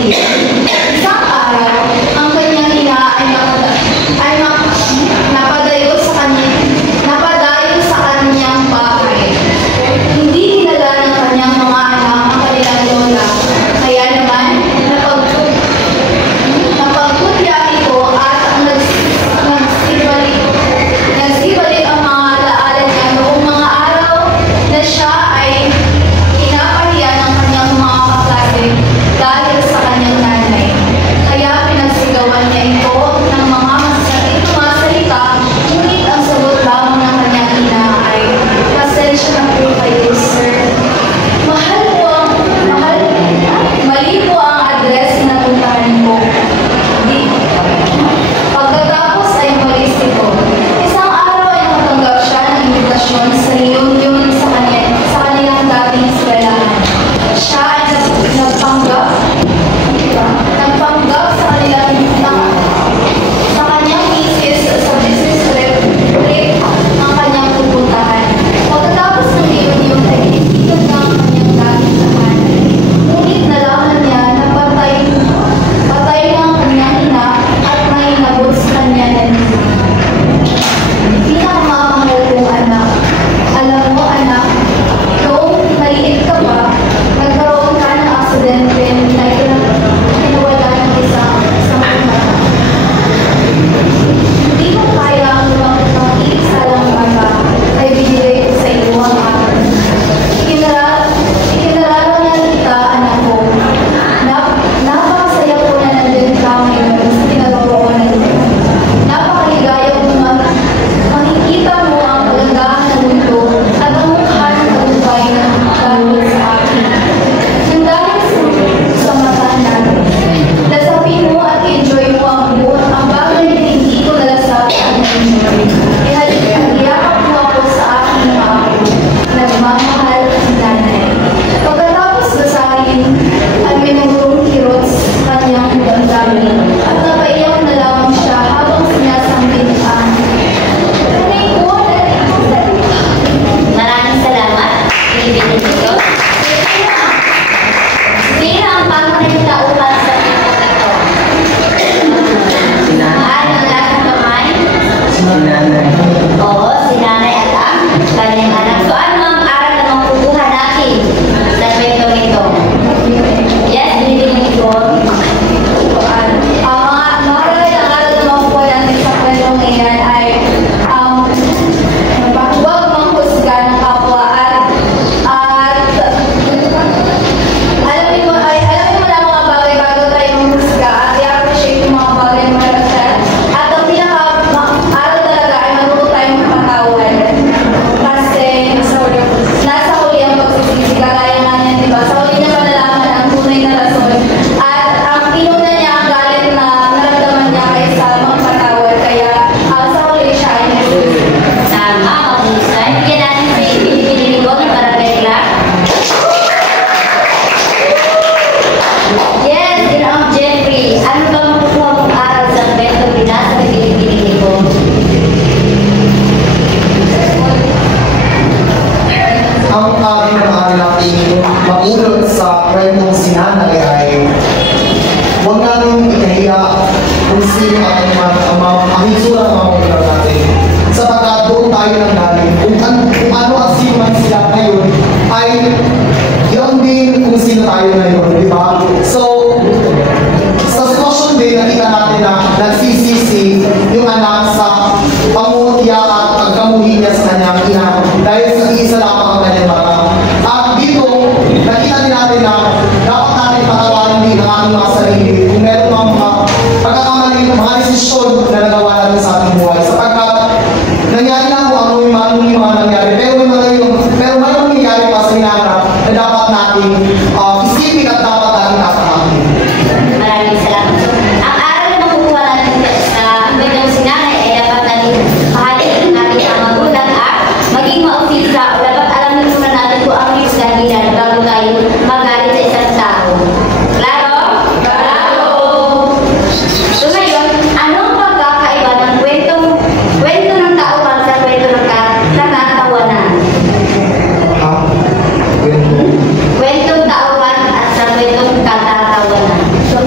Isang araw, ang kanyang ina napadayo sa kanyang bahay. Hindi dinala ng kanyang mga anak ang kanilang lola. Kaya naman, napagkutya ito at nagsibalik ang mga alaala niya noong mga araw na siya ay pinapahiya ng kanyang mga kaklase dahil sa kanyang nanay. Kaya pinagsigawan niya ito ng mga masasakit na mga salita, ngunit ang sagot lamang ng kanyang ina ay, "Pasensya na po kayo, sir. Mali po ang address na napuntahan ko." Pagkatapos ay umalis ito. Isang araw ay nakatanggap siya ng imbitasyon sa reunion sa kanilang dating eskwelahan. Siya ay nagpanggap sa kanyang misis sa business trip ang kanyang pupuntahan. Pagkatapos ng reunion ay tinitigan ng kanyang dating tahanan. Ngunit nalaman niya na patay na ang kanyang ina at may nabot sa kanya na nila. Pinakamamahal kong anak, alam mo anak, noong maliit ka pa, nagkaroon ka ng aksidente na pinawala ng isang mata. Hindi mo kaya ang lumapit ng iisa lang bata ay binigay ko sa iyo ang akin. Ikinararangan kita, anak ko. Napakasaya ko na nandun ka ngayon sa kinaroroonan mo. Napakaligaya ko makikita mo ang kagandahan ng mundo at ang mukha ng tagumpay na dahil sa akin. Nang dahil sa mata natin, lasapin mo at enjoy mo ang bagay na hindi ko nalasap at na-enjoy. Ihayakap mo ako sa aking mga ako, nagmamahal at nanay. Pagkatapos basahin, ay may nagurong kirot sa kanyang damdamin at napaiyak na lamang siya habang sinasambit ang Maraming salamat. Kaibigan dito. Sino ang pangunahing tauhan sa video ito? Maaari ang lahat ng kamay? Oo, si nanay at ang kanyang anak. So ano ang aral na makukuha natin sa kwentong ito? Yes, binibigyan ito. Ang aral na makukuha natin sa kwentong iyan ay huwag manghusga ng kapwa at alamin mo lang mga bagay bago tayo manghusga at i-appreciate yung mga bagay na meron. At ang pinaka-aral talaga ay matuto tayong patawad. Kasi nasa huli ang pagsisisi, kagaya nga niyan, diba? Sa huli niya malalaman ang tunay na rason. At ang inuna niya ang galit na naramdaman niya kaysa magpatawad. Kaya sa huli siya ay nagsusunod. Tama, mahusay. Bigyan natin sa ibinibigay ko ng parabela. Yes, Ginoong Jeffrey. Ano ba makukuha mong aral sa kwentong binasa na binibigay ko? Ang aking maaari natin maulot sa kwentong sinanay ay huwag natin ikahiya kung sino ang hitsura ng mga magulang natin. Sapagkat doon tayo nang galing. Kung ano ang sino man sila ngayon ay yun din kung sino tayo ngayon, di ba? So, sa sitwasyon din, nakita natin na nagsisisi yung anak sa pangungutya at pagkamuhi niya sa kanyang ina dahil sa isa lamang ang kanyang mata. At dito, nakita din natin na dapat natin patawarin din ang ating mga sarili kung meron mga pagkakamali, mga desisyon na nagawa natin sa ating buhay. Sapagkat nangyari na kung ano yung mga nangyari. Pero may nangyari pa sa hinaharap na dapat natin isipin at dapat natin nasahakin. Maraming salamat. Ang aral na makukuha natin sa kwentong sinanay ay dapat natin mahalin natin ang magulang at maging mausisa o dapat alamin muna natin kung ang dahilan bago tayo magalit sa isang tao. Klaro? Klaro! So ngayon, anong pagkakaiba ng kwento ng tauhan sa kwento ng katatawanan? Kwentong tauhan at sa kwentong katatawanan. So,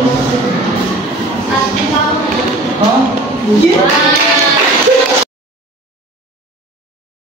At ikaw, Ha? Yeah.